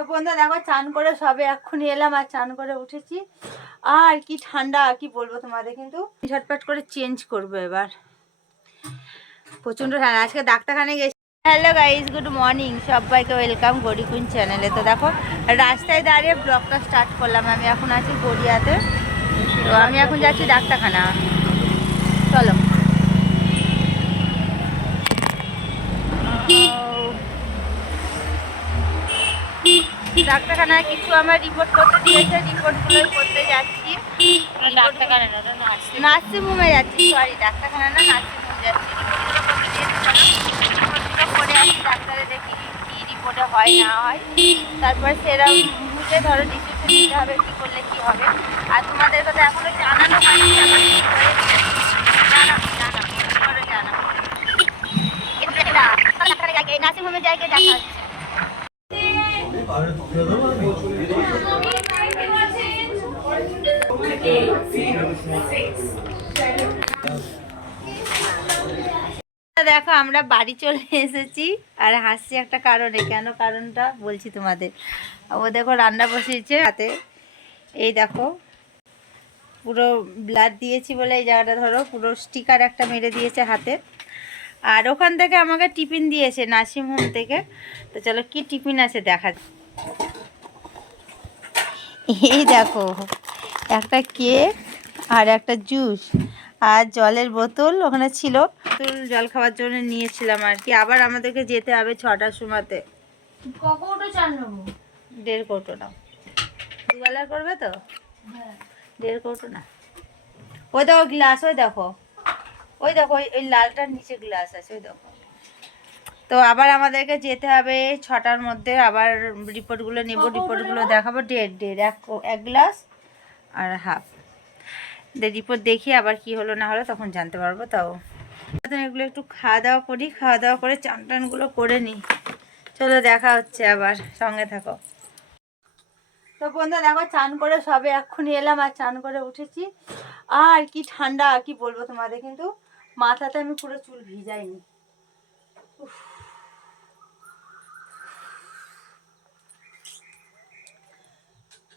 তো বন্ধু, দেখো, চান করে সবে এক্ষুনি এলাম আর চান করে উঠেছি। আর কি ঠান্ডা কি বলব তোমাদের কিন্তু? ঝটপট করে চেঞ্জ করব এবার। প্রচণ্ড ঠান্ডা, আজকে ডাক্তারখানে গেছি। হ্যালো গাইজ গুড মর্নিং সবাইকে ওয়েলকাম গরিকুন চ্যানেলে তো দেখো, রাস্তায় দাঁড়িয়ে ব্লগটা স্টার্ট করলাম। আমি এখন আছি গড়িয়াতে। তো আমি এখন যাচ্ছি ডাক্তারখানা। চলো। ডাক্তারখানায় কিছু আমার রিপোর্ট করতে দিয়েছে রিপোর্টগুলোই করতে যাচ্ছি। ডাক্তারখানা না ওটা নার্সিং হোমে? যাচ্ছি সরি ডাক্তারখানা না নার্সিং হোম যাচ্ছি রিপোর্টগুলো করতে দিয়েছে বলো। রিপোর্টগুলো করে আসি ডাক্তারে দেখি কি রিপোর্টে হয় না হয়। তারপর সেরকম বুঝে ধরো ডিসিশন নিতে হবে কী করলে কী হবে। আর তোমাদের কথা এখনও জানানো হয়নি জানাব? জানাব জানাব? নার্সিং হোমে যাই গিয়ে দেখা দেখো, আমরা বাড়ি চলে এসেছি আর হাসছি একটা কারণে। কেন কারণটা বলছি তোমাদের। ও দেখো, রান্না বসিয়েছে হাতে। এই দেখো, পুরো ব্লাড দিয়েছি বলে এই জায়গাটা ধরো, পুরো স্টিকার একটা মেরে দিয়েছে হাতে। আর ওখান থেকে আমাকে টিফিন দিয়েছে নার্সিং হোম থেকে। তো চলো, কি টিফিন আছে দেখা। এই দেখো একটা কেক আর একটা জুস। আর জলের বোতল ওখানে ছিল। বোতল জল খাওয়ার জন্য নিয়েছিলাম আর কি। আবার আমাদেরকে যেতে হবে ছটার সময়তে। দেড় কৌটো নাও। দুবেলার করবে তো? দেড় কৌটো না। ওই দেখো গ্লাস ওই দেখো। ওই দেখো ওই ওই লালটার নিচে গ্লাস আছে ওই দেখো। তো আবার আমাদেরকে যেতে হবে ছটার মধ্যে আবার রিপোর্টগুলো নেব রিপোর্টগুলো দেখাবো দেড় ডেড এক এক গ্লাস আর হাফ রিপোর্ট দেখি আবার কি হলো না হলো তখন জানতে পারব তাও। এগুলো একটু খাওয়া দাওয়া করি খাওয়া দাওয়া করে চান টানগুলো করে নিই চলো দেখা হচ্ছে আবার সঙ্গে থাকো। তো বন্ধু দেখো চান করে সবে এক্ষুনি এলাম আর চান করে উঠেছি। আর কি ঠান্ডা কি বলব তোমাদের কিন্তু মাথাতে আমি পুরো চুল ভিজাইনি। উফ।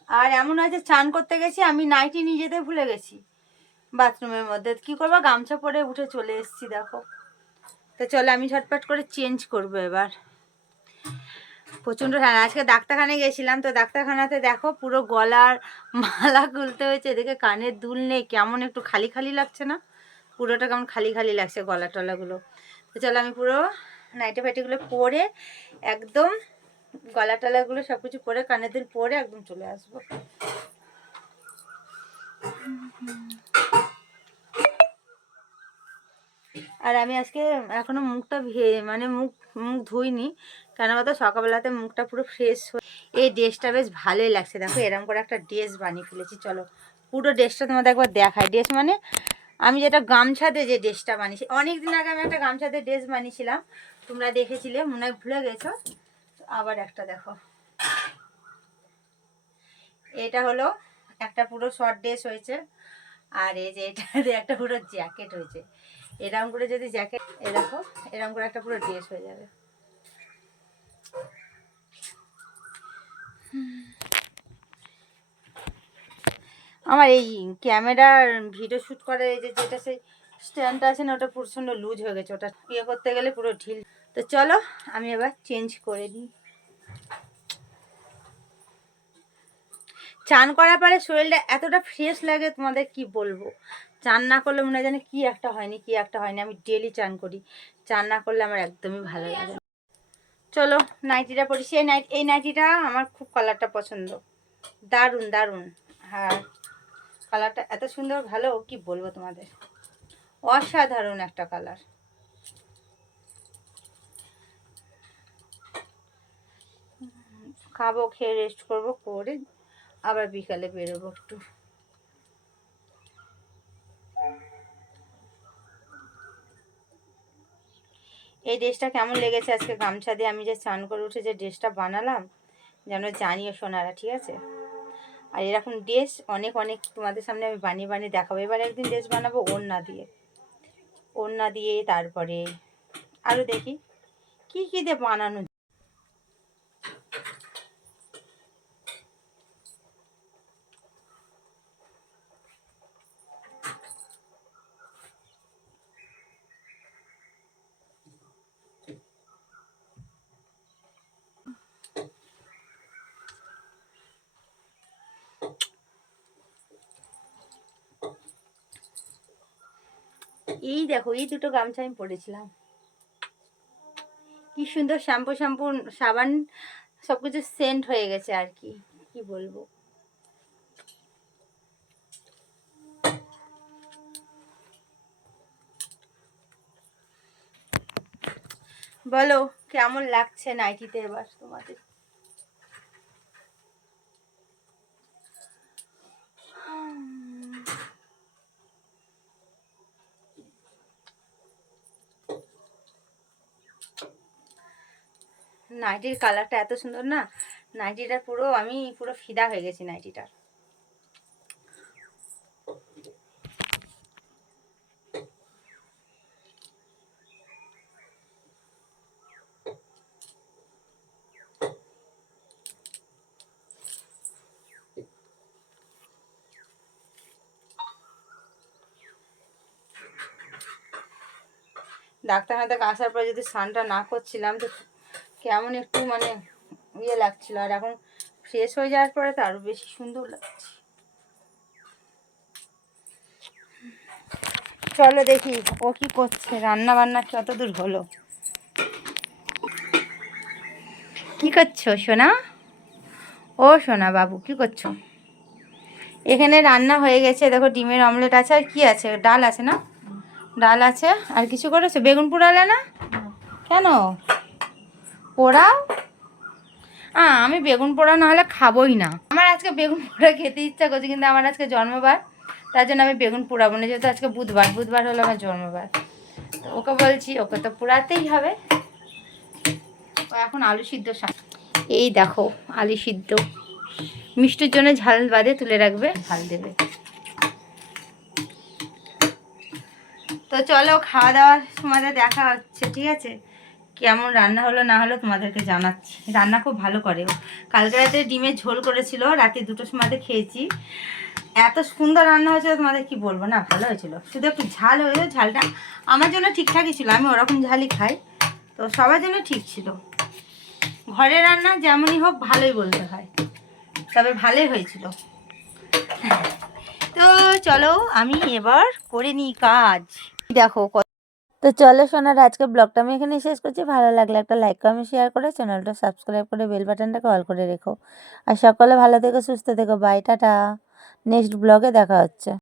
আর এমন আছে চান করতে গেছি, আমি নাইটি নিয়ে যেতে ভুলে গেছি। বাথরুমের মধ্যে। কি করব? গামছা পরে উঠে চলে এসেছি, দেখো। তো চলো, আমি ঝটপট করে চেঞ্জ করব এবার। প্রচণ্ড ঠান্ডা। আজকে ডাক্তারখানায় গেছিলাম, তো ডাক্তারখানাতে দেখো, পুরো গলার মালা খুলতে হয়েছে। এদিকে কানের দুল নেই, কেমন একটু খালি খালি লাগছে না? পুরোটা কেমন খালি খালি লাগছে গলা টলাগুলো। তো চলো, আমি পুরো নাইটি ফাইটিগুলো পরে একদম গলা টলাগুলো সব কিছু পরে, কানের দুল পরে একদম চলে আসব। আর আমি আজকে এখনও মুখটা ভে মানে মুখ মুখ ধুইনি। কেন বলতো? সকালবেলাতে মুখটা পুরো ফ্রেশ হয়ে এই ড্রেসটা বেশ ভালোই লাগছে। দেখো এরকম করে একটা ড্রেস বানিয়ে ফেলেছি। চলো, পুরো ড্রেসটা তোমাদের একবার দেখায় ড্রেস মানে আমি যেটা গামছাতে যে ড্রেসটা বানিয়েছি অনেক দিন আগে আমি একটা গামছাতে ড্রেস বানিয়েছিলাম। তোমরা দেখেছিলে, মনে হয় ভুলে গেছো। আবার একটা দেখো। এটা হলো একটা পুরো শর্ট ড্রেস হয়েছে। আর এই যে এটাতে একটা পুরো জ্যাকেট হয়েছে। এরকম করে যদি জ্যাকেট এ এরকম এরকম করে একটা পুরো ড্রেস হয়ে যাবে। আমার এই ক্যামেরার ভিডিও শ্যুট করে এই যে যেটা সেই স্ট্যান্ডটা আছে না, ওটা প্রচণ্ড লুজ হয়ে গেছে। ওটা ইয়ে করতে গেলে পুরো ঢিল। তো চলো, আমি এবার চেঞ্জ করে দিই। চান করার পরে শরীরটা এতটা ফ্রেশ লাগে তোমাদের কি বলব? চান না করলে মনে হয় যেন কি একটা হয়নি, কি একটা হয়নি। আমি ডেলি চান করি। চান না করলে আমার একদমই ভালো লাগে চলো, নাইটিটা পরি। সেই নাইট এই নাইটিটা আমার খুব কালারটা পছন্দ। দারুণ দারুণ। হ্যাঁ কালারটা এত সুন্দর, ভালো, কি বলব তোমাদের? অসাধারণ একটা কালার খাব, খেয়ে রেস্ট করব, করে আবার বিকালে বেরোবো একটু। এই ড্রেসটা কেমন লেগেছে আজকে গামছা দিয়ে? আমি যে স্নান করে উঠে যে ড্রেসটা বানালাম, যেন জানিও সোনারা, ঠিক আছে? আর এরকম ড্রেস অনেক অনেক তোমাদের সামনে আমি বানিয়ে বানিয়ে দেখাবো। এবার একদিন ড্রেস বানাবো ওড়না দিয়ে। ওড়না দিয়ে তারপরে আরও দেখি, কি, কী দিয়ে বানানো এই দেখো, এই দুটো গামছা আমি পরেছিলাম। কি সুন্দর শ্যাম্পু শ্যাম্পু, সাবান সব কিছু সেন্ট হয়ে গেছে আর কি। কি বলব? বলো, কেমন লাগছে নাইটিতে এবার তোমাদের? নাইটির কালারটা এত সুন্দর না? নাইটিটার পুরো আমি পুরো ফিদা হয়ে গেছি নাইটিটার ডাক্তারখানা থেকে আসার পর যদি স্নানটা না করছিলাম তো কেমন একটু মানে ইয়ে লাগছিল আর এখন ফ্রেশ হয়ে যাওয়ার পরে তো আরও বেশি সুন্দর লাগছে। চলো দেখি ও কি করছে রান্না বান্না কত দূর হলো? কি করছ সোনা? ও সোনা বাবু কি করছ? এখানে রান্না হয়ে গেছে দেখো ডিমের অমলেট আছে আর কি আছে? ডাল আছে না? ডাল আছে আর কিছু করেছ? বেগুন পোড়ালে না। কেন? পোড়াও? আ, আমি বেগুন পোড়া না হলে খাবোই না। আমার আজকে বেগুন পোড়া খেতে ইচ্ছা করছে, কিন্তু আমার আজকে জন্মবার। তার জন্য আমি বেগুন পোড়াবো না, যেহেতু আজকে বুধবার। বুধবার হলো আমার জন্মবার। তো ওকে বলছি, ওকে তো পোড়াতেই হবে। ও এখন আলু সিদ্ধ এই দেখো, আলু সিদ্ধ। মিষ্টির জন্য ঝাল বাদে তুলে রাখবে, ঝাল দেবে। তো চলো, খাওয়া দাওয়ার সময় দেখা হচ্ছে, ঠিক আছে? কেমন রান্না হলো না হলো তোমাদেরকে জানাচ্ছি। রান্না খুব ভালো করে কালকে রাতে ডিমের ঝোল করেছিল, রাতে দুটোর সময়তে খেয়েছি। এত সুন্দর রান্না হয়েছিল, তোমাদের কি বলব? না, ভালো হয়েছিল। শুধু একটু ঝাল হয়েছিল, ঝালটা আমার জন্য ঠিকঠাকই ছিল, আমি ওরকম ঝালই খাই। তো সবার জন্য ঠিক ছিল। ঘরের রান্না যেমনই হোক, ভালোই বলতে হয়। তবে ভালোই হয়েছিল। তো চলো, আমি এবার করে নিই কাজ। দেখো তো চলো শোনার আজকে ব্লগটা আমি এখানে শেষ করছি। ভালো লাগলে একটা লাইক কমেন্ট শেয়ার করে চ্যানেলটা সাবস্ক্রাইব করে বেল বাটনটাকে অল করে রেখো। আর সকলে ভালো থেকো, সুস্থ থেকো বাই টাটা। নেক্সট ব্লগে দেখা হচ্ছে।